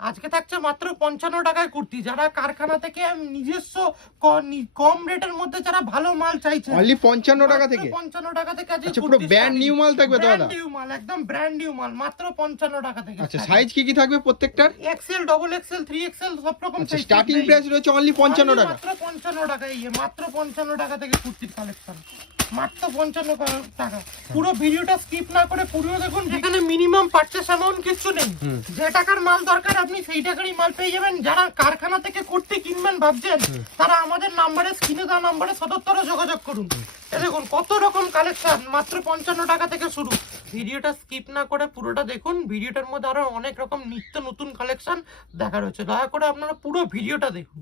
আজকে থাকছে মাত্র পঞ্চান্ন টাকায় কুর্তি। যারা কারখানা থেকে নিজস্ব কম রেটের মধ্যে যারা ভালো মাল চাইছে অনলি পঞ্চান্ন টাকা থেকে? পঞ্চান্ন টাকা থেকে আচ্ছা, পুরো brand new মাল থাকবে তো দাদা? নিউ মাল একদম ব্র্যান্ড নিউ মাল মাত্র পঞ্চান্ন টাকা থেকে আচ্ছা সাইজ কি কি থাকবে প্রত্যেকটার? XL double XL three XL সব রকম size স্টার্টিং প্রাইস রয়েছে অনলি পঞ্চান্ন টাকা। মাত্র পঞ্চান্ন টাকা ইয়ে মাত্র পঞ্চান্ন টাকা থেকে কুর্তির কালেকশন মাত্র পঞ্চান্ন টাকা। পুরো ভিডিওটা স্কিপ না করে পুরো দেখুন যেখানে মিনিমাম পারচেস অ্যামাউন্ট কিছু নেই। যে টাকার মাল দরকার আপনি সেই টাকারই মাল পেয়ে যাবেন। যারা কারখানা থেকে কুর্তি কিনবেন ভাবছেন তারা আমাদের নাম্বারে স্ক্রিনে দেওয়া নাম্বারে সদত্তরে যোগাযোগ করুন। দেখুন কত রকম কালেকশন মাত্র পঞ্চান্ন টাকা থেকে শুরু। ভিডিওটা স্কিপ না করে পুরোটা দেখুন। ভিডিওটার মধ্যে আরও অনেক রকম নিত্য নতুন কালেকশন দেখা রয়েছে। দয়া করে আপনারা পুরো ভিডিওটা দেখুন।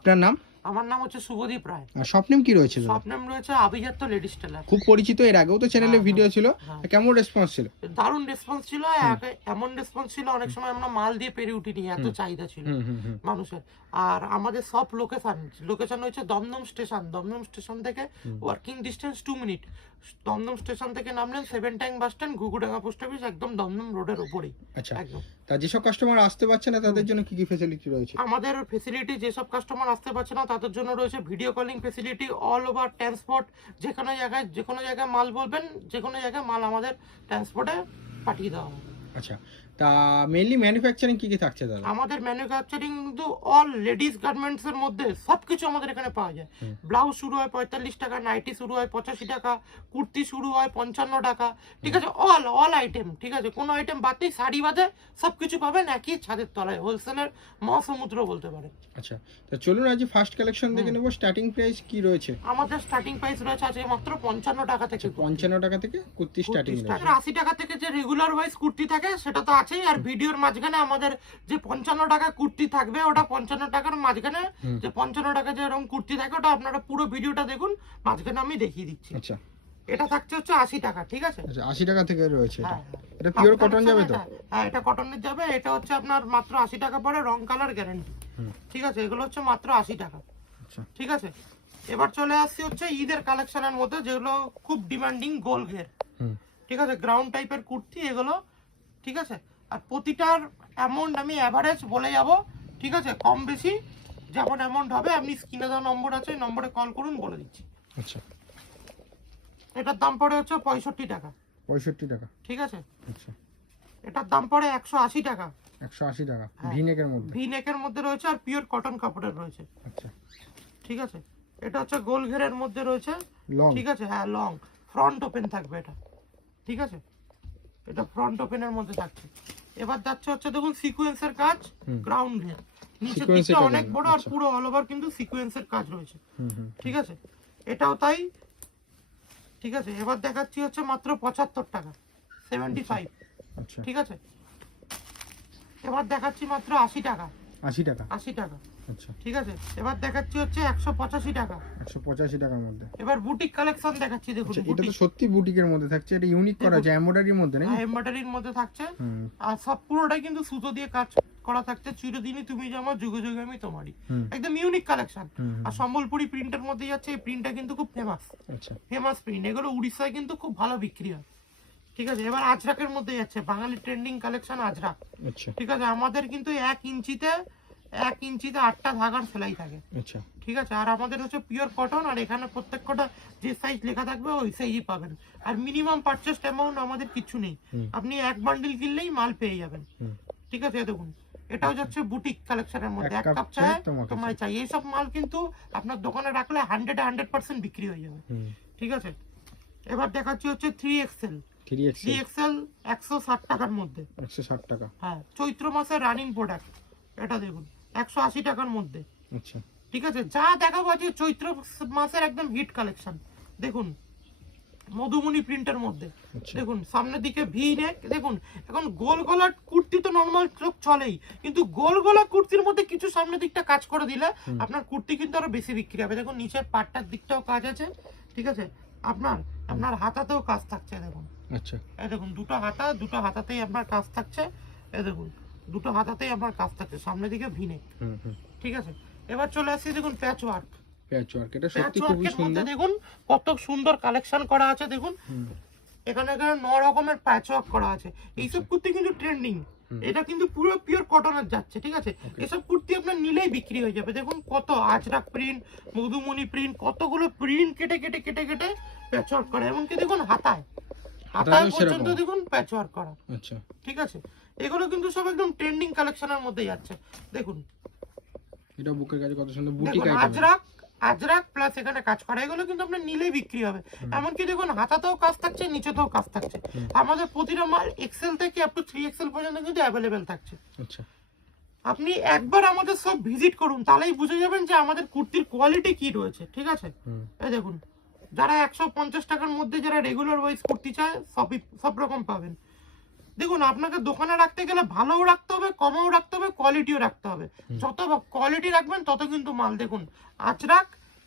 আপনার নাম? আমার নাম হচ্ছে শুভদীপ রায়। স্বপ্নেম কি রয়েছে? স্বপ্নাম রয়েছে আভিজাত্য লেডিস টেলার খুব পরিচিত এর আগেও তো চ্যানেলে হ্যাঁ, ভিডিও ছিল। হ্যাঁ। কেমন রেসপন্স ছিল? দারুণ রেসপন্স ছিল এমন রেসপন্স ছিল অনেক সময় আমরা মাল দিয়ে পেরে উঠিনি এত চাহিদা ছিল মানুষের। আর আমাদের সব লোকেশন লোকেশন হচ্ছে দমদম স্টেশন। দমদম স্টেশন থেকে working distance two minute Dumdum station থেকে নামলেন seven tank bus stand Ghughudanga post office একদম দমদম রোডের উপরেই। আচ্ছা। একদম। তা যেসব কাস্টমার আসতে পারছে না তাদের জন্য কি কি ফেসিলিটি রয়েছে? আমাদের ফেসিলিটি যেসব কাস্টমার আসতে পারছে না তাদের জন্য রয়েছে video calling facility all over transport যে কোনো জায়গায় যে কোনো জায়গায় মাল বলবেন যে কোনো জায়গায় মাল আমাদের ট্রান্সপোর্টে পাঠিয়ে দেওয়া হবে। আচ্ছা তা মেইনলি ম্যানুফ্যাকচারিং কি কি থাকছে দাদা আমাদের ম্যানুফ্যাকচারিং কিন্তু অল লেডিস গার্মেন্টস এর মধ্যে সবকিছু আমাদের এখানে পাওয়া যায়। ব্লাউজ শুরু হয় পঁয়তাল্লিশ টাকা নাইটি শুরু হয় পঁচাশি টাকা কুর্তি শুরু হয় পঞ্চান্ন টাকা ঠিক আছে? অল অল আইটেম ঠিক আছে? কোনো আইটেম বাদ শাড়ি বাদে সবকিছু পাবেন একই ছাদের তলায় হোলসেলের মহাসমুদ্র বলতে পারেন। আচ্ছা তা চলুন আজ ফার্স্ট কালেকশন দেখে নেব স্টার্টিং প্রাইস কি রয়েছে? আমাদের স্টার্টিং প্রাইস রয়েছে আজকে মাত্র পঞ্চান্ন টাকা থেকে আচ্ছা পঞ্চান্ন টাকা থেকে কুর্তি স্টার্টিং আশি টাকা থেকে যে রেগুলার ওয়াইজ কুর্তি থাকে সেটা তো আছেই আর ভিডিওর মাঝখানে আমাদের যে পঞ্চান্ন টাকা কুর্তি থাকবে ওটা পঞ্চান্ন টাকার মাঝখানে যে পঞ্চান্ন টাকা যে এরকম কুর্তি থাকে ওটা আপনারা পুরো ভিডিওটা দেখুন মাঝখানে আমি দেখিয়ে দিচ্ছি। আচ্ছা। এটা থাকছে হচ্ছে আশি টাকা ঠিক আছে? আচ্ছা আশি টাকা থেকে রয়েছে এটা। হ্যাঁ, হ্যাঁ। এটা পিওর কটন যাবে তো? হ্যাঁ এটা কটনের যাবে এটা হচ্ছে আপনার মাত্র আশি টাকা পরে রং কালার গ্যারেন্টি ঠিক আছে এগুলো হচ্ছে মাত্র আশি টাকা। আচ্ছা। ঠিক আছে? এবার চলে আসছি হচ্ছে ঈদের কালেকশনের মধ্যে যেগুলো খুব ডিমান্ডিং গোল ঘের ঠিক আছে গ্রাউন্ড টাইপের কুর্তি এগুলো ঠিক আছে? আর প্রতিটার অ্যামাউন্ট আমি অ্যাভারেজ বলে যাব ঠিক আছে? কম বেশি যেমন অ্যামাউন্ট হবে আপনি স্ক্রিনে দেওয়া নম্বর আছে নম্বরে কল করুন বলে দিচ্ছি। আচ্ছা। এটার দাম পড়ে হচ্ছে পঁয়ষট্টি টাকা। পঁয়ষট্টি টাকা। ঠিক আছে? আচ্ছা। এটার দাম পড়ে একশো আশি টাকা। একশো আশি টাকা হ্যাঁ। ভি নেকের মধ্যে? ভি নেকের মধ্যে রয়েছে আর পিওর কটন কাপড়ের রয়েছে। আচ্ছা। ঠিক আছে? এটা হচ্ছে গোল ঘেরের মধ্যে রয়েছে। ঠিক আছে? হ্যাঁ লং ফ্রন্ট ওপেন থাকবে এটা। ঠিক আছে? এটা ফ্রন্ট ওপেনের মধ্যে থাকছে। এবার যাচ্ছে হচ্ছে দেখুন সিকোয়েন্সের কাজ। গ্রাউন্ড ঘের নিচের দিকটা অনেক বড় আর আচ্ছা। পুরো অল ওভার কিন্তু সিকোয়েন্সের কাজ রয়েছে। ঠিক আছে? এটাও তাই। ঠিক আছে? এবার দেখাচ্ছি হচ্ছে মাত্র পঁচাত্তর টাকা। সেভেন্টি ফাইভ আচ্ছা। ঠিক আছে? এবার দেখাচ্ছি মাত্র আশি টাকা। আশি টাকা। আশি টাকা। ঠিক আছে? এবার দেখাচ্ছি হচ্ছে একশো পঁচাশি টাকা। একশো পঁচাশি টাকার মধ্যে। এবার বুটিক কালেকশন দেখাচ্ছি দেখুন আচ্ছা এটা তো সত্যি বুটিকের মধ্যে থাকছে এটা ইউনিক করা আছে এমব্রয়ডারির মধ্যে নাকি? এমব্রয়ডারির মধ্যে থাকছে। আর সব পুরোটাই কিন্তু সুতো দিয়ে কাজ করা থাকছে চিরদিনই তুমি যুগে যুগে আমি তোমারই একদম ইউনিক কালেকশন। আর সম্বলপুরি প্রিন্টের মধ্যে যাচ্ছে এই প্রিন্টটা কিন্তু খুব ফেমাস আচ্ছা। ফেমাস প্রিন্ট এগুলো উড়িষ্যায় কিন্তু খুব ভালো বিক্রি হয়। ঠিক আছে? এবার আজরাকের মধ্যে যাচ্ছে বাঙালি ট্রেন্ডিং কালেকশন আজরাক। আচ্ছা। ঠিক আছে? আমাদের কিন্তু এক ইঞ্চিতে এক ইঞ্চিতে আটটা ধাগার সেলাই থাকে। আচ্ছা। ঠিক আছে? আর আমাদের হচ্ছে পিওর কটন আর এখানে প্রত্যেকটা যে সাইজ লেখা থাকবে ওই সাইজই পাবেন। আর মিনিমাম পারচেস অ্যামাউন্ট আমাদের কিছু নেই। আপনি এক বান্ডিল কিনলেই মাল পেয়ে যাবেন। ঠিক আছে? দেখুন এটাও যাচ্ছে বুটিক কালেকশনের মধ্যে। এক কাপ চায় তোমায় চাই। এইসব মাল কিন্তু আপনার দোকানে রাখলে হান্ড্রেড হান্ড্রেড পার্সেন্ট বিক্রি হয়ে যাবে। ঠিক আছে? এবার দেখাচ্ছি হচ্ছে three XL three X three XL একশো ষাট টাকার মধ্যে। একশো ষাট টাকা। হ্যাঁ চৈত্র মাসের রানিং প্রোডাক্ট এটা দেখুন। একশো আশি টাকার মধ্যে। আচ্ছা। ঠিক আছে? যা দেখাবো আজকে চৈত্র মাসের একদম হিট কালেকশন দেখুন মধুমণি প্রিন্টের মধ্যে। আচ্ছা। দেখুন সামনের দিকে ভি নেক দেখুন এখন গোল গলার কুর্তি তো নর্মাল লোক চলেই। কিন্তু গোল গলা কুর্তির মধ্যে কিছু সামনের দিকটা কাজ করে দিলে আপনার কুর্তি কিন্তু আরও বেশি বিক্রি হবে। দেখুন নিচের পাটটার দিকটাও কাজ আছে। ঠিক আছে? আপনার আপনার হাতাতেও কাজ থাকছে দেখুন। আচ্ছা। এই দেখুন দুটো হাতা দুটো হাতাতেই আপনার কাজ থাকছে। এই দেখুন দুটো হাতাতেই আপনার কাজ থাকছে সামনের দিকে ভি নেক হুম হুম। ঠিক আছে? এবার চলে আসছি দেখুন প্যাচ ওয়ার্ক প্যাচ ওয়ার্ক এটা সত্যি খুবই সুন্দর। দেখুন কত সুন্দর কালেকশন করা আছে দেখুন। এখানে এখানে ন রকমের প্যাচ ওয়ার্ক করা আছে। এইসব কুর্তি কিন্তু ট্রেন্ডিং এটা কিন্তু পুরো পিওর কটনের যাচ্ছে ঠিক আছে? এসব কুর্তি আপনার নিলেই বিক্রি হয়ে যাবে। দেখুন কত আজরাক প্রিন্ট মধুমণি প্রিন্ট কতগুলো প্রিন্ট কেটে কেটে কেটে কেটে প্যাচ ওয়ার্ক করা। এমনকি দেখুন হাতায়। হাতায় পর্যন্ত দেখুন প্যাচ ওয়ার্ক করা। আচ্ছা। ঠিক আছে? এগুলো কিন্তু সব একদম ট্রেন্ডিং কালেকশনের মধ্যে যাচ্ছে দেখুন। এটা বুকের কাছে কত সুন্দর boutique item Ajrak Ajrak plus এখানে কাজ করা। এগুলো কিন্তু আপনার নিলেই বিক্রি হবে। এমনকি দেখুন হাতাতেও কাজ থাকছে নিচেতেও কাজ থাকছে। আমাদের প্রতিটা মাল এক্সেল থেকে আপ টু থ্রি এক্সেল পর্যন্ত কিন্তু অ্যাভেলেবেল থাকছে। আচ্ছা। আপনি একবার আমাদের সব ভিজিট করুন তাহলেই বুঝে যাবেন যে আমাদের কুর্তির কোয়ালিটি কি রয়েছে ঠিক আছে? এই দেখুন যারা একশো পঞ্চাশ টাকার মধ্যে যারা রেগুলার ওয়াইজ কুর্তি চায় সবই সব রকম পাবেন। দেখুন আপনাকে দোকানে রাখতে গেলে ভালোও রাখতে হবে কমও রাখতে হবে কোয়ালিটিও রাখতে হবে। যত কোয়ালিটি রাখবেন তত কিন্তু মাল দেখুন আচরাক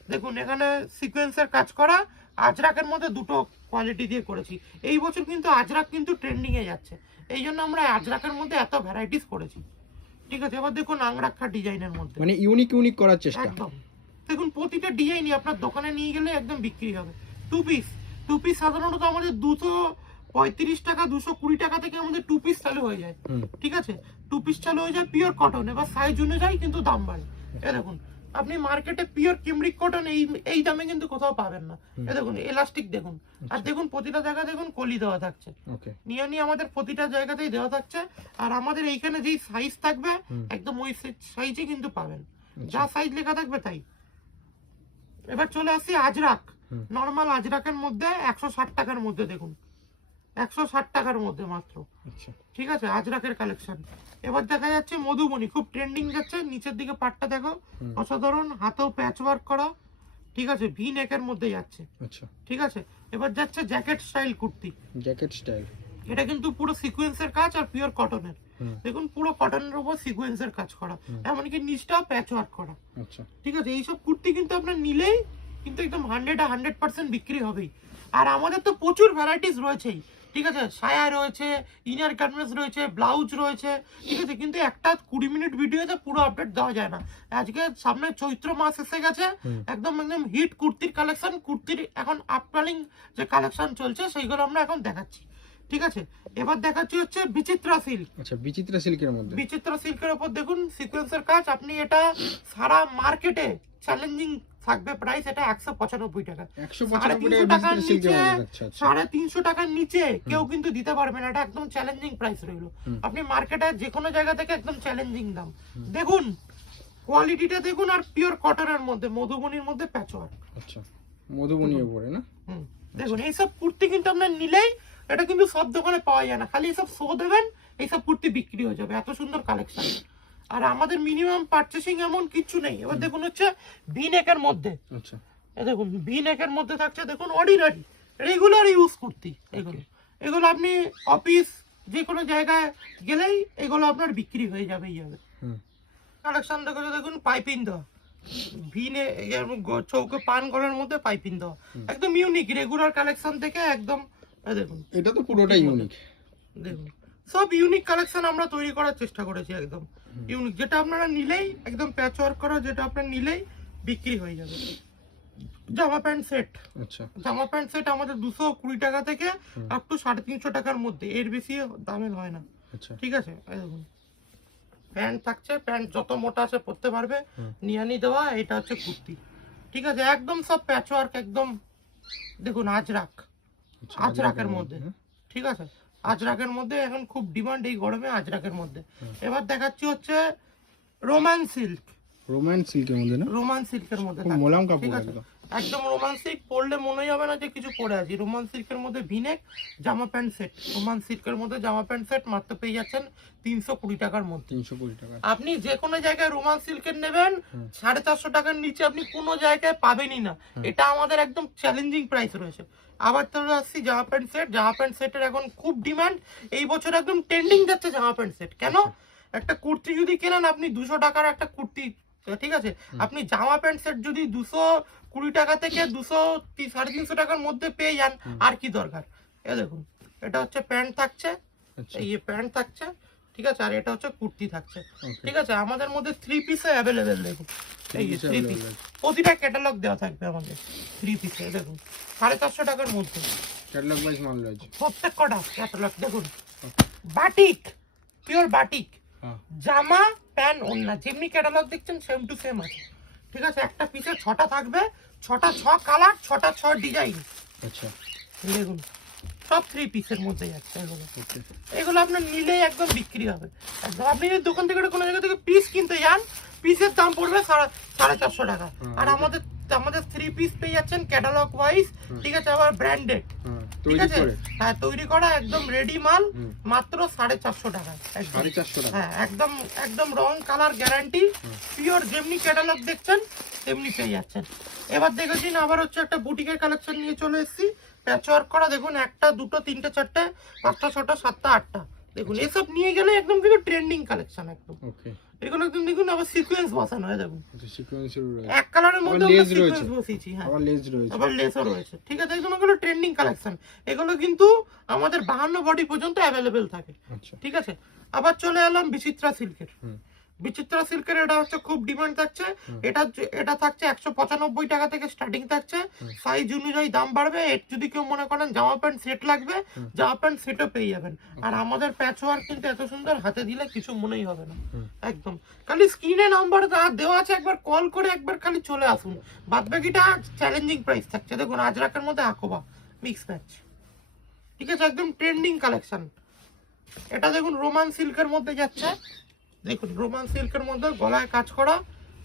দেখুন এখানে সিকোয়েন্সের কাজ করা আজরাকের মধ্যে দুটো কোয়ালিটি দিয়ে করেছি। এই বছর কিন্তু আজরাক কিন্তু ট্রেন্ডিংয়ে যাচ্ছে। এই জন্য আমরা আজরাকের মধ্যে এত ভ্যারাইটিস করেছি। ঠিক আছে এবার দেখুন আংরাক্ষা ডিজাইনের মধ্যে। মানে ইউনিক ইউনিক করার চেষ্টা। একদম। দেখুন প্রতিটা ডিজাইনই আপনার দোকানে নিয়ে গেলে একদম বিক্রি হবে। টু পিস টু পিস সাধারণত আমাদের দুশো পঁয়ত্রিশ টাকা দুশো কুড়ি টাকা থেকে আমাদের টু পিস চালু হয়ে যায়। ঠিক আছে? টু পিস চালু হয়ে যায় পিওর কটন এবার সাইজ অনুযায়ী কিন্তু দাম বাড়ে। এ দেখুন আপনি মার্কেটে পিওর কিমরিক কটন এই এই দামে কিন্তু কোথাও পাবেন না। এ দেখুন এলাস্টিক দেখুন। আর দেখুন প্রতিটা জায়গা দেখুন কলি দেওয়া থাকছে। নিয়ে নিয়ে আমাদের প্রতিটা জায়গাতেই দেওয়া থাকছে। আর আমাদের এইখানে যেই সাইজ থাকবে একদম ওই সাইজে কিন্তু পাবেন। আচ্ছা। যা সাইজ লেখা থাকবে তাই। এবার চলে আসি আজরাক। নর্মাল আজরাকের মধ্যে একশো ষাট টাকার মধ্যে দেখুন। একশো ষাট টাকার মধ্যে মাত্র। আচ্ছা। ঠিক আছে? আজরাকের কালেকশন এবার দেখা যাচ্ছে মধুবনী খুব ট্রেন্ডিং যাচ্ছে। নিচের দিকে পাটটা দেখো। অসাধারণ হাতেও প্যাচ ওয়ার্ক করা। ঠিক আছে? ভি নেকের মধ্যে যাচ্ছে। আচ্ছা। ঠিক আছে? এবার যাচ্ছে jacket style kurti. Jacket style এটা কিন্তু পুরো সিকোয়েন্সের কাজ আর পিওর কটনের দেখুন পুরো কটনের উপর সিকোয়েন্সের কাজ করা। এমনকি নিচটাও প্যাচ ওয়ার্ক করা। আচ্ছা। ঠিক আছে? এইসব কুর্তি কিন্তু আপনার নিলেই কিন্তু একদম হান্ড্রেড হান্ড্রেড পার্সেন্ট বিক্রি হবেই। আর আমাদের তো প্রচুর ভ্যারাইটিস রয়েছেই। ঠিক আছে সায়া রয়েছে ইনার গার্মেন্টস রয়েছে ব্লাউজ রয়েছে ঠিক আছে কিন্তু একটা কুড়ি মিনিট ভিডিওতে পুরো আপডেট দেওয়া যায় না। আজকে সামনে চৈত্র মাস এসে গেছে একদম একদম হিট কুর্তির কালেকশন কুর্তির এখন আপকালিং যে কালেকশন চলছে সেইগুলো আমরা এখন দেখাচ্ছি। ঠিক আছে এবার দেখাচ্ছি হচ্ছে বিচিত্রা সিল্ক আচ্ছা বিচিত্রা সিল্কের মধ্যে। বিচিত্র সিল্কের উপর দেখুন সিকোয়েন্সের কাজ আপনি এটা সারা মার্কেটে চ্যালেঞ্জিং থাকবে প্রাইস এটা একশো পঁচানব্বই টাকা। সাড়ে তিনশো টাকার নিচে মধ্যে আচ্ছা। সাড়ে তিনশো টাকার নিচে কেউ কিন্তু দিতে পারবে না এটা একদম চ্যালেঞ্জিং প্রাইস রইল। আপনি মার্কেটে যে কোনো জায়গা থেকে একদম চ্যালেঞ্জিং দাম। দেখুন কোয়ালিটিটা দেখুন আর পিওর কটনের মধ্যে মধুবনির মধ্যে প্যাচওয়ার্ক আচ্ছা মধুবনীর উপরে না? দেখুন এইসব কুর্তি কিন্তু আপনার নিলেই এটা কিন্তু সব দোকানে পাওয়া যায় না। খালি এইসব শো দেবেন এইসব কুর্তি বিক্রি হয়ে যাবে। এত সুন্দর কালেকশন আর আমাদের মিনিমাম পারচেসিং এমন কিছু নেই। এবার দেখুন হচ্ছে ভি নেকের মধ্যে। আচ্ছা। দেখুন ভি নেকের মধ্যে থাকছে দেখুন অর্ডিনারি রেগুলার ইউজ কুর্তি। এগুলো এগুলো আপনি অফিস যে কোনো জায়গায় গেলেই এগুলো আপনার বিক্রি হয়ে যাবেই যাবে কালেকশন দেখো দেখুন পাইপিং দেওয়া। ভিনে চৌকো পান গলার মধ্যে পাইপিং দেওয়া। একদম ইউনিক রেগুলার কালেকশন থেকে একদম দেখুন। এটা তো পুরোটাই ইউনিক দেখুন সব ইউনিক কালেকশন আমরা তৈরি করার চেষ্টা করেছি একদম। ইউনিক যেটা আপনারা নিলেই একদম প্যাচ ওয়ার্ক করা যেটা আপনার নিলেই বিক্রি হয়ে যাবে। জামা প্যান্ট সেট আচ্ছা। জামা প্যান্ট সেট আমাদের দুশো কুড়ি টাকা থেকে আপ টু সাড়ে তিনশো টাকার মধ্যে। এর বেশি দামে হয় না। আচ্ছা। ঠিক আছে? দেখুন। প্যান্ট থাকছে প্যান্ট যত মোটা আছে পরতে পারবে। নিয়ানি দেওয়া এটা হচ্ছে কুর্তি। ঠিক আছে? একদম সব প্যাচ ওয়ার্ক একদম দেখুন আজরাক আচ্ছা, আজরাকের মধ্যে। ঠিক আছে? আজরাকের মধ্যে এখন খুব ডিমান্ড এই গরমে আজরাকের মধ্যে। এবার দেখাচ্ছি হচ্ছে রোমান সিল্ক রোম্যান সিল্কের মধ্যে না? রোমান সিল্কের মধ্যে মোলাম কাপড় একদম একদম রোমান সিল্ক পরলে মনেই হবে না যে কিছু পরে আছি। রোমান সিল্কের মধ্যে ভিনেক জামা প্যান্ট সেট রোমান সিল্কের মধ্যে জামা প্যান্ট সেট মাত্র পেয়ে যাচ্ছেন তিনশো কুড়ি টাকার মধ্যে। তিনশো কুড়ি টাকা। আপনি যে কোনো জায়গায় রোমান সিল্কের নেবেন সাড়ে চারশো টাকার নিচে আপনি কোনো জায়গায় পাবেনই না। এটা আমাদের একদম চ্যালেঞ্জিং প্রাইস রয়েছে। আবার তো আসছি জামা প্যান্ট সেট জামা প্যান্ট সেটের এখন খুব ডিমান্ড এই বছর একদম ট্রেন্ডিং যাচ্ছে জামা প্যান্ট সেট কেন? একটা কুর্তি যদি কেনেন আপনি দুশো টাকার একটা কুর্তি ঠিক আছে? আপনি জামা প্যান্ট সেট যদি দুশো কুড়ি টাকা থেকে দুশো সাড়ে তিনশো টাকার মধ্যে পেয়ে যান আর কি দরকার? এ দেখুন এটা হচ্ছে প্যান্ট থাকছে ইয়ে প্যান্ট থাকছে ঠিক আছে? আর এটা হচ্ছে কুর্তি থাকছে ঠিক আছে? আমাদের মধ্যে থ্রি পিসে অ্যাভেলেবেল দেখুন। এই যে থ্রি পিস প্রতিটা ক্যাটালগ দেওয়া থাকবে আমাদের থ্রি পিসে দেখুন। সাড়ে চারশো টাকার মধ্যে। ক্যাটালগ ওয়াইজ মাল রয়েছে। প্রত্যেক কটা ক্যাটালগ দেখুন। Batik pure batik. হ্যাঁ। জামা প্যান্ট ওন্না যেমনি ক্যাটালগ দেখছেন সেম টু সেম আছে। ঠিক আছে একটা পিসে ছটা থাকবে ছটা ছ কালার ছটা ছ ডিজাইন আচ্ছা। দেখুন সব থ্রি পিসের মধ্যে যাচ্ছে এগুলো। এগুলো আপনার নিলেই একদম বিক্রি হবে। একদম আপনি যদি দোকান থেকে কোনো জায়গা থেকে পিস কিনতে যান পিসের দাম পড়বে সাড়ে সাড়ে চারশো টাকা। আর আমাদের আমাদের থ্রি পিস পেয়ে যাচ্ছেন ক্যাটালগ ওয়াইজ ঠিক আছে আবার ব্র্যান্ডেড ঠিক আছে? হ্যাঁ তৈরি করা একদম রেডি মাল মাত্র সাড়ে চারশো টাকা। হ্যাঁ একদম একদম রং কালার গ্যারান্টি পিওর যেমনি ক্যাটালগ দেখছেন তেমনি পেয়ে যাচ্ছেন। এবার দেখেছেন আবার হচ্ছে একটা বুটিকের কালেকশন নিয়ে চলে এসেছি। প্যাচ ওয়ার্ক করা দেখুন একটা দুটো তিনটে চারটে পাঁচটা ছটা সাতটা আটটা। দেখুন এসব নিয়ে গেলে একদম কিন্তু ট্রেন্ডিং কালেকশন একদম। এগুলো কিন্তু দেখুন আবার সিকোয়েন্স বসানো হয় দেখুন আচ্ছা সিকোয়েন্সের রয়েছে। এক কালারের মধ্যে লেজ রয়েছে। বসিয়েছি হ্যাঁ। আবার লেজ রয়েছে। আবার লেসও রয়েছে। ঠিক আছে একদম এগুলো ট্রেন্ডিং কালেকশন এগুলো কিন্তু আমাদের বাহান্ন বডি পর্যন্ত অ্যাভেলেবেল থাকে। আচ্ছা। ঠিক আছে? আবার চলে এলাম বিচিত্রা সিল্কের হুম। বিচিত্রা সিল্কের এটা হচ্ছে খুব ডিমান্ড থাকছে। এটা এটা থাকছে একশো পঁচানব্বই টাকা থেকে স্টার্টিং থাকছে। সাইজ অনুযায়ী দাম বাড়বে। এর যদি কেউ মনে করেন জামা প্যান্ট সেট লাগবে জামা প্যান্ট সেটও পেয়ে যাবেন। আর আমাদের প্যাচ ওয়ার্ক কিন্তু এত সুন্দর হাতে দিলে কিছু মনেই হবে না। একদম। খালি স্ক্রিনে নাম্বার দেওয়া আছে একবার কল করে একবার খালি চলে আসুন। বাদ বাকিটা চ্যালেঞ্জিং প্রাইস থাকছে। দেখুন আজরাকের মধ্যে আকোবা মিক্স ম্যাচ ঠিক আছে একদম ট্রেন্ডিং কালেকশন এটা দেখুন রোমান সিল্কের মধ্যে যাচ্ছে। দেখুন রোমান সিল্কের মধ্যে গলায় কাজ করা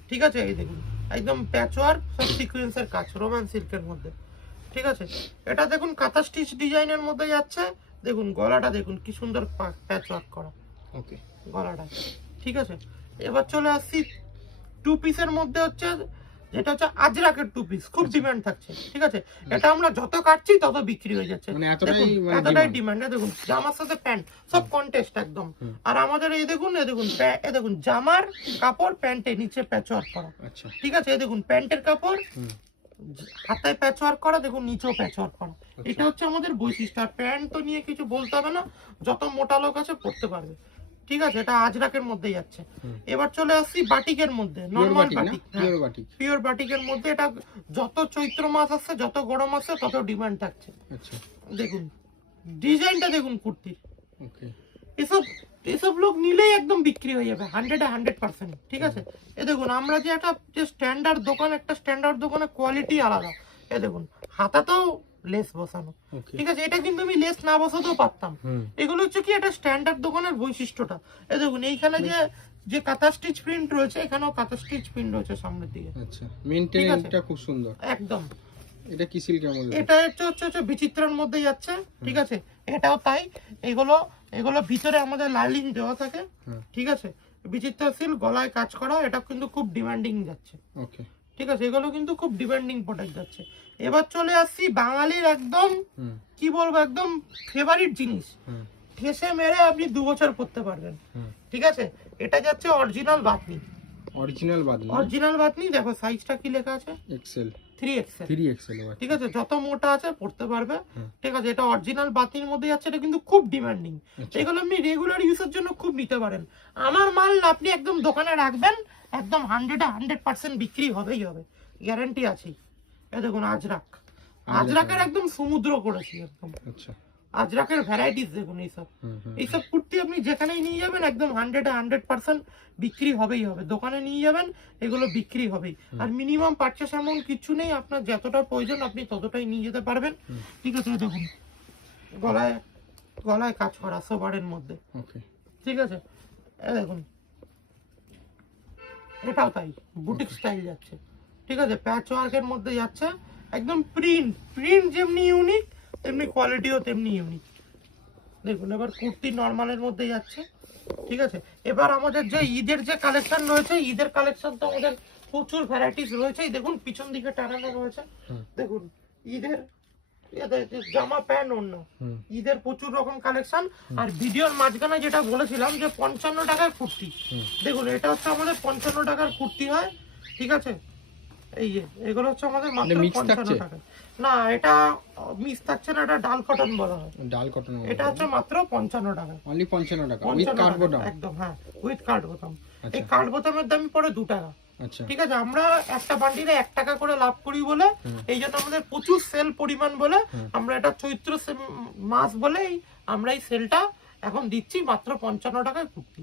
ঠিক আছে? এই দেখুন একদম প্যাচওয়ার্ক সব সিকোয়েন্সের কাজ রোমান সিল্কের মধ্যে। ঠিক আছে? এটা দেখুন কাঁথা স্টিচ ডিজাইনের মধ্যে যাচ্ছে। দেখুন গলাটা দেখুন কি সুন্দর প্যাচওয়ার্ক করা। ওকে গলাটা। ঠিক আছে? এবার চলে আসছি টু পিসের মধ্যে হচ্ছে যেটা হচ্ছে আজরাকের টু পিস খুব ডিমান্ড থাকছে ঠিক আছে? এটা আমরা যত কাটছি তত বিক্রি হয়ে যাচ্ছে। মানে এতটাই মানে। ডিমান্ড দেখুন জামার সাথে প্যান্ট সব কন্টেস্ট একদম। আর আমাদের এই দেখুন এই দেখুন এই দেখুন জামার কাপড় প্যান্টে নিচে প্যাচ ওয়ার্ক করা। আচ্ছা। ঠিক আছে? এই দেখুন প্যান্টের কাপড় হাতায় প্যাচ ওয়ার্ক করা দেখুন নিচেও প্যাচ ওয়ার্ক করা। আচ্ছা। এটা হচ্ছে আমাদের বৈশিষ্ট্য। আর প্যান্ট তো নিয়ে কিছু বলতে হবে না যত মোটা লোক আছে পড়তে পারবে। ঠিক আছে এটা আজরাকের মধ্যে যাচ্ছে। এবার চলে আসছি বাটিকের মধ্যে normal batik pure batik pure বাটিকের মধ্যে এটা যত চৈত্র মাস আসছে যত গরম আসছে তত ডিমান্ড থাকছে। আচ্ছা। দেখুন ডিজাইনটা দেখুন কুর্তির। ওকে। এসব এসব লোক নিলেই একদম বিক্রি হয়ে যাবে হান্ড্রেড হান্ড্রেড পার্সেন্ট ঠিক আছে? এ দেখুন আমরা যে একটা যে স্ট্যান্ডার্ড দোকান একটা স্ট্যান্ডার্ড দোকানে কোয়ালিটি আলাদা। এ দেখুন হাতাতেও লেস বসানো। ঠিক আছে এটা কিন্তু আমি লেস না বসাতেও পারতাম। এগুলো হচ্ছে কি একটা স্ট্যান্ডার্ড দোকানের বৈশিষ্ট্যটা। এ দেখুন এইখানে যে যে কাঁথা স্টিচ প্রিন্ট রয়েছে এখানেও কাঁথা স্টিচ প্রিন্ট রয়েছে সামনের দিকে। আচ্ছা মেনটেনেন্সটা খুব সুন্দর। একদম। এটা কি সিল্কের মধ্যে? এটা হচ্ছে হচ্ছে হচ্ছে বিচিত্রার মধ্যে যাচ্ছে ঠিক আছে? এটাও তাই। এগুলো এগুলো ভিতরে আমাদের লাইলিং দেওয়া থাকে ঠিক আছে? বিচিত্রা সিল গলায় কাজ করা এটা কিন্তু খুব ডিমান্ডিং যাচ্ছে। ওকে ঠিক আছে এগুলো কিন্তু খুব ডিমান্ডিং প্রোডাক্ট যাচ্ছে। এবার চলে আসছি বাঙালির একদম কি বলব একদম ফেভারিট জিনিস। ঠেসে মেরে আপনি দু বছর পড়তে পারবেন। ঠিক আছে এটা যাচ্ছে অরিজিনাল বাতনি। অরিজিনাল বাদ না অরিজিনাল বাতনি দেখো সাইজটা কি লেখা আছে? XL three XL three XL ঠিক আছে যত মোটা আছে পড়তে পারবে। ঠিক আছে এটা অরিজিনাল বাতির মধ্যে যাচ্ছে এটা কিন্তু খুব ডিমান্ডিং আচ্ছা। এগুলো আপনি রেগুলার ইউজের জন্য খুব নিতে পারেন। আমার মাল আপনি একদম দোকানে রাখবেন একদম হান্ড্রেড হান্ড্রেড পার্সেন্ট বিক্রি হবেই হবে। গ্যারান্টি আছে এ দেখুন আজরাক। আজরাকের একদম সমুদ্র করেছি একদম। আচ্ছা। আজরাকের ভ্যারাইটিস দেখুন এইসব। এইসব কুর্তি আপনি যেখানেই নিয়ে যাবেন একদম হান্ড্রেড হান্ড্রেড পার্সেন্ট বিক্রি হবেই হবে। দোকানে নিয়ে যাবেন এগুলো বিক্রি হবেই। আর মিনিমাম পারচেস এমন কিছু নেই আপনার যতটা প্রয়োজন আপনি ততটাই নিয়ে যেতে পারবেন। ঠিক আছে দেখুন। গলায় গলায় কাজ করা সোবারের মধ্যে। ঠিক আছে? এ দেখুন। এটাও তাই বুটিক স্টাইল যাচ্ছে। ঠিক আছে প্যাচ ওয়ার্কের মধ্যে যাচ্ছে একদম প্রিন্ট প্রিন্ট যেমনি ইউনিক তেমনি কোয়ালিটিও তেমনি ইউনিক দেখুন এবার কুর্তি নর্মালের মধ্যে যাচ্ছে ঠিক আছে? এবার আমাদের যে ঈদের যে কালেকশন রয়েছে ঈদের কালেকশন তো আমাদের প্রচুর ভ্যারাইটিস রয়েছে দেখুন পিছন দিকে টানানো রয়েছে। দেখুন ঈদের জামা প্যান্ট অন্য। ঈদের প্রচুর রকম কালেকশন আর ভিডিওর মাঝখানে যেটা বলেছিলাম যে পঞ্চান্ন টাকার কুর্তি। দেখুন এটা হচ্ছে আমাদের পঞ্চান্ন টাকার কুর্তি হয় ঠিক আছে? এই যে এগুলো হচ্ছে আমাদের মাত্র মানে পঞ্চান্ন টাকা। না এটা মিক্স থাকছে না এটা ডাল কটন বলা হয়। ডাল কটন এটা হচ্ছে মাত্র পঞ্চান্ন টাকা। অনলি পঞ্চান্ন টাকা উইথ কার্ড বোটাম একদম হ্যাঁ উইথ কার্ড বোতাম। এই আচ্ছা। কার্ড বোতামের দাম পড়ে দু টাকা। আচ্ছা ঠিক আছে আমরা একটা বান্ডিলে এক টাকা করে লাভ করি বলে এই জন্য আমাদের প্রচুর সেল পরিমাণ বলে আমরা এটা চৈত্র মাস বলেই আমরা এই সেলটা এখন দিচ্ছি মাত্র পঞ্চান্ন টাকায় কুর্তি।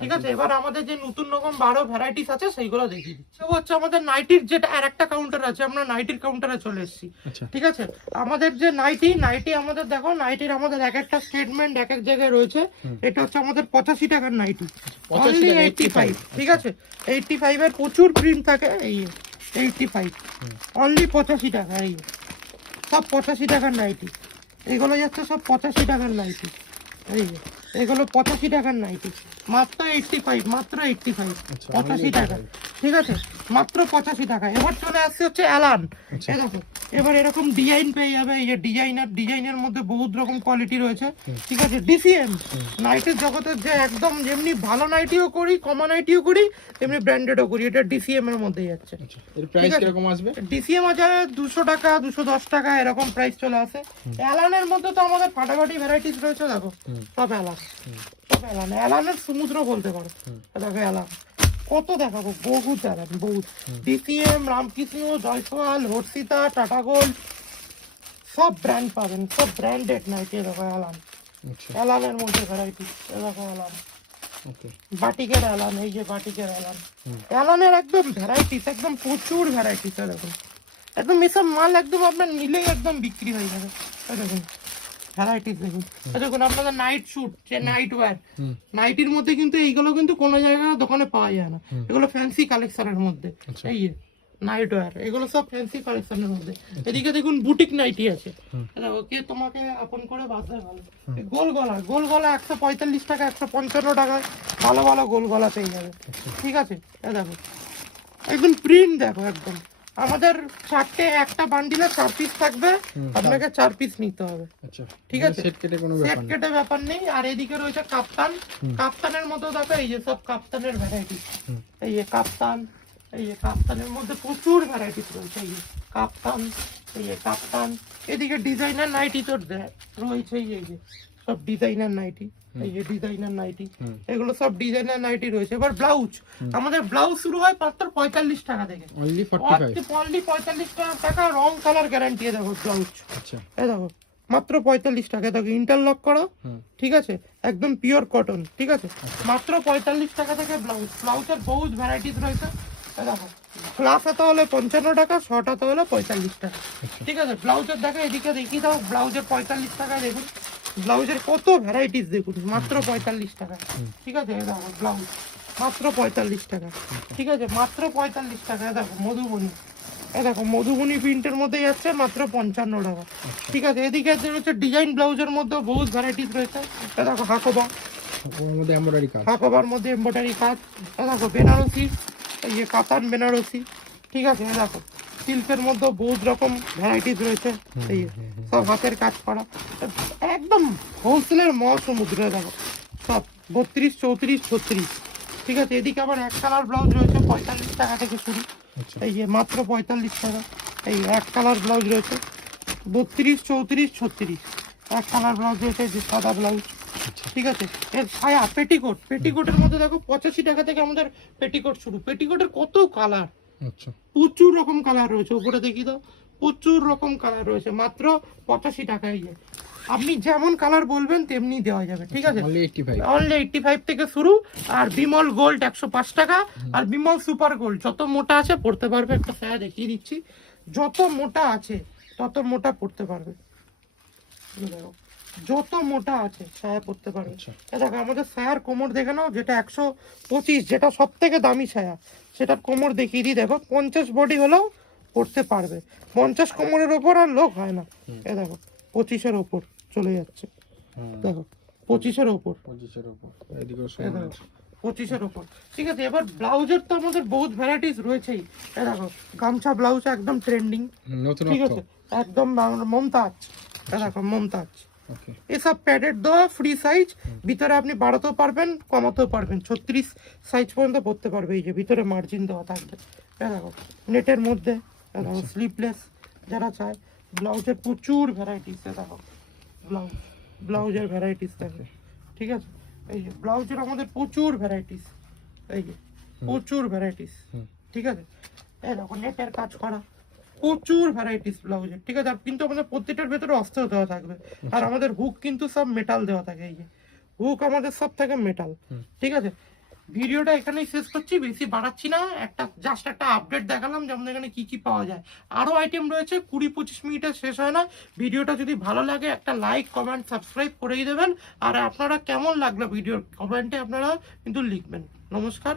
ঠিক আছে? এবার আমাদের যে নতুন রকম বারো ভ্যারাইটিস আছে সেইগুলো দেখিয়ে দিচ্ছি হচ্ছে আমাদের নাইটির যেটা আর একটা কাউন্টার আছে আমরা নাইটির কাউন্টারে চলে এসেছি। আচ্ছা। ঠিক আছে? আমাদের যে নাইটি নাইটি আমাদের দেখো নাইটির আমাদের এক একটা স্টেটমেন্ট এক এক জায়গায় রয়েছে। এটা হচ্ছে আমাদের পঁচাশি টাকার নাইটি অনলি এইটটি ফাইভ ঠিক আছে? এইটটি ফাইভের প্রচুর প্রিন্ট থাকে এই এইটটি ফাইভ অনলি পঁচাশি টাকা এই। সব পঁচাশি টাকার নাইটি এগুলো যাচ্ছে সব পঁচাশি টাকার নাইটি এই এগুলো পঁচাশি টাকার নাইটি মাত্র এইটটি ফাইভ মাত্র এইটটি ফাইভ আচ্ছা, পঁচাশি টাকা। ঠিক আছে? মাত্র পঁচাশি টাকা। এবার চলে আসছে হচ্ছে অ্যালান আচ্ছা। দেখো এবার এরকম ডিজাইন পেয়ে যাবে। এই ডিজাইনার ডিজাইনের মধ্যে বহুত রকম কোয়ালিটি রয়েছে। ঠিক আছে? ডিসিএম। নাইটের জগতের যে একদম যেমনি ভালো নাইটিও করি কমা নাইটিও করি তেমনি ব্র্যান্ডেডও করি। এটা ডিসিএম এর মধ্যে যাচ্ছে। আচ্ছা আছে। ডিসিএম আছে দুশো টাকা দুশো দশ টাকা এরকম প্রাইস চলে আসে। অ্যালানের মধ্যে তো আমাদের ফাটাফাটি ভ্যারাইটিস রয়েছে দেখো। সব অ্যালান সব অ্যালান অ্যালানের সমুদ্র বলতে পারো। হুম। এ দেখো অ্যালান কত দেখাবো? বহুত অ্যালান বহুত। হুম। ডিসিএম রামকৃষ্ণ জয়সওয়াল হর্ষিতা টাটা গোল্ড সব ব্র্যান্ড পাবেন। সব ব্র্যান্ডেড নাইটি দেখো অ্যালান আচ্ছা। অ্যালানের মধ্যে ভ্যারাইটি দেখো অ্যালান ওকে। বাটিকের অ্যালান এই যে বাটিকের অ্যালান হুম। অ্যালানের একদম ভ্যারাইটিস একদম প্রচুর ভ্যারাইটিস দেখুন। একদম এসব মাল একদম আপনার নিলেই একদম বিক্রি হয়ে যাবে। এই দেখুন। ভ্যারাইটিস দেখুন দেখুন আপনাদের নাইট শুট যে নাইট ওয়্যার নাইটির মধ্যে কিন্তু এইগুলো কিন্তু কোনো জায়গায় দোকানে পাওয়া যায় না। এগুলো ফ্যান্সি কালেকশনের মধ্যে। আচ্ছা। এই নাইট ওয়্যার এগুলো সব ফ্যান্সি কালেকশনের মধ্যে। এদিকে দেখুন বুটিক নাইটি আছে। ওকে তোমাকে আপন করে ভালো। এই গোল গলা গোল গলা একশো পঁয়তাল্লিশ টাকা একশো পঞ্চান্ন টাকায় ভালো ভালো গোল গলা পেয়ে যাবে। ঠিক আছে? দেখো। একদম প্রিন্ট দেখো একদম। আমাদের চারটে একটা বান্ডিলে চার পিস থাকবে। আপনাকে চার। পিস নিতে হবে। আচ্ছা ঠিক আছে। সেট কেটে কোনো সেট ব্যাপার নেই। কেটে ব্যাপার নেই। আর এদিকে রয়েছে কাপ্তান। কাপ্তানের মতো দেখো এই যে সব কাপ্তানের ভ্যারাইটি এই যে কাপ্তান এই যে কাপ্তানের মধ্যে প্রচুর ভ্যারাইটিস রয়েছে। এই যে কাপ্তান এই যে কাপ্তান। এদিকে ডিজাইনার নাইটি তো দে- রয়েছে এই যে সব ডিজাইনার নাইটি এই যে ডিজাইনার নাইটি এগুলো সব ডিজাইনার নাইটি রয়েছে। এবার ব্লাউজ আমাদের ব্লাউজ শুরু হয় মাত্র পঁয়তাল্লিশ টাকা থেকে। অনলি ফর্টি ফাইভ অনলি পঁয়তাল্লিশ টাকা রং কালার গ্যারান্টি দেখো ব্লাউজ আচ্ছা। এই দেখো মাত্র পঁয়তাল্লিশ টাকা। দেখো ইন্টারলক করা ঠিক আছে? একদম পিওর কটন ঠিক আছে? মাত্র পঁয়তাল্লিশ টাকা থেকে ব্লাউজ ব্লাউজের বহুত ভ্যারাইটিস রয়েছে। দেখো হাতে হলে পঞ্চান্ন টাকা শর্ট হাতে হলে পঁয়তাল্লিশ টাকা। আচ্ছা। ঠিক আছে? ব্লাউজের দেখো এদিকে দেখিয়ে দাও ব্লাউজের পঁয়তাল্লিশ টাকা দেখুন। ব্লাউজের কত ভ্যারাইটিস দেখুন মাত্র পঁয়তাল্লিশ টাকা। ঠিক আছে দেখো ব্লাউজ। মাত্র পঁয়তাল্লিশ টাকা। ঠিক আছে মাত্র পঁয়তাল্লিশ টাকা দেখো মধুবনী। এ দেখো মধুবনী প্রিন্টের মধ্যে যাচ্ছে মাত্র পঞ্চান্ন টাকা। ঠিক আছে এদিকে রয়েছে ডিজাইন ব্লাউজের মধ্যে বহুত ভ্যারাইটিস রয়েছে। এ দেখো হাকোবা। হাকোবার মধ্যে এমব্রয়ডারি কাজ। এ দেখো বেনারসি এই যে কাতান বেনারসি। ঠিক আছে এ দেখো। সিল্কের মধ্যে বহুত রকম ভ্যারাইটিস রয়েছে। এই সব হাতের কাজ করা। একদম হোলসেলের মহাসমুদ্র এ দেখো সব বত্রিশ চৌত্রিশ ছত্রিশ। ঠিক আছে এদিকে আবার এক কালার ব্লাউজ রয়েছে পঁয়তাল্লিশ টাকা থেকে শুরু। আচ্ছা। এই যে মাত্র পঁয়তাল্লিশ টাকা। এই এক কালার ব্লাউজ রয়েছে বত্রিশ চৌত্রিশ ছত্রিশ। এক কালার ব্লাউজ রয়েছে যে সাদা ব্লাউজ আচ্ছা। ঠিক আছে এর ছায়া পেটিকোট পেটিকোটের মধ্যে দেখো পঁচাশি টাকা থেকে আমাদের পেটিকোট শুরু। পেটিকোটের কত কালার আচ্ছা। প্রচুর রকম কালার রয়েছে উপরে দেখি তো। প্রচুর রকম কালার রয়েছে মাত্র পঁচাশি টাকায় যে আপনি যেমন কালার বলবেন তেমনি দেওয়া যাবে ঠিক আছে? অনলি এইটটি ফাইভ থেকে শুরু আর বিমল গোল্ড একশো পাঁচ টাকা আর বিমল সুপার গোল্ড যত মোটা আছে পড়তে পারবে একটা ছায়া দেখিয়ে দিচ্ছি। যত মোটা আছে তত মোটা পড়তে পারবে। দেখো, যত মোটা আছে ছায়া পড়তে পারবে। আচ্ছা। দেখো আমাদের ছায়ার কোমর দেখে নাও যেটা একশো পঁচিশ যেটা সব থেকে দামি ছায়া। সেটার কোমর দেখিয়ে দিই দেখো পঞ্চাশ বডি হলেও পড়তে পারবে। পঞ্চাশ কোমরের ওপর আর লোক হয় না। এ দেখো পঁচিশের ওপর চলে যাচ্ছে। দেখো পঁচিশের ওপর। পঁচিশের আছে। পঁচিশের ওপর। ঠিক আছে এবার ব্লাউজের তো আমাদের বহুত ভ্যারাইটিস রয়েছেই। দেখো গামছা ব্লাউজ একদম ট্রেন্ডিং ঠিক আছে একদম মমতাজ। দেখো মমতাজ। এসব প্যাডের দেওয়া ফ্রি সাইজ ভিতরে আপনি বাড়াতেও পারবেন কমাতেও পারবেন। ছত্রিশ সাইজ পর্যন্ত পড়তে পারবে এই যে ভিতরে মার্জিন দেওয়া থাকবে। দেখো নেটের মধ্যে দেখো স্লিপলেস যারা চায় ব্লাউজের প্রচুর ভ্যারাইটিস দেখো। ব্লাউজ ব্লাউজের ভ্যারাইটিস থাকে ঠিক আছে? এই যে ব্লাউজের আমাদের প্রচুর ভ্যারাইটিস এই যে প্রচুর ভ্যারাইটিস ঠিক আছে? এই দেখো নেটের কাজ করা। প্রচুর ভ্যারাইটিস ব্লাউজের ঠিক আছে? কিন্তু আমাদের প্রত্যেকটার ভেতরে অস্ত্র দেওয়া থাকবে। আর আমাদের হুক কিন্তু সব মেটাল দেওয়া থাকে এই যে। হুক আমাদের সব থাকে মেটাল ঠিক আছে? ভিডিওটা এখানেই শেষ করছি বেশি বাড়াচ্ছি না। একটা জাস্ট একটা আপডেট দেখালাম যে আমাদের এখানে কি কি পাওয়া যায়। আরও আইটেম রয়েছে কুড়ি পঁচিশ মিনিটে শেষ হয় না। ভিডিওটা যদি ভালো লাগে একটা লাইক কমেন্ট সাবস্ক্রাইব করেই দেবেন। আর আপনারা কেমন লাগল ভিডিওর কমেন্টে আপনারা কিন্তু লিখবেন। নমস্কার।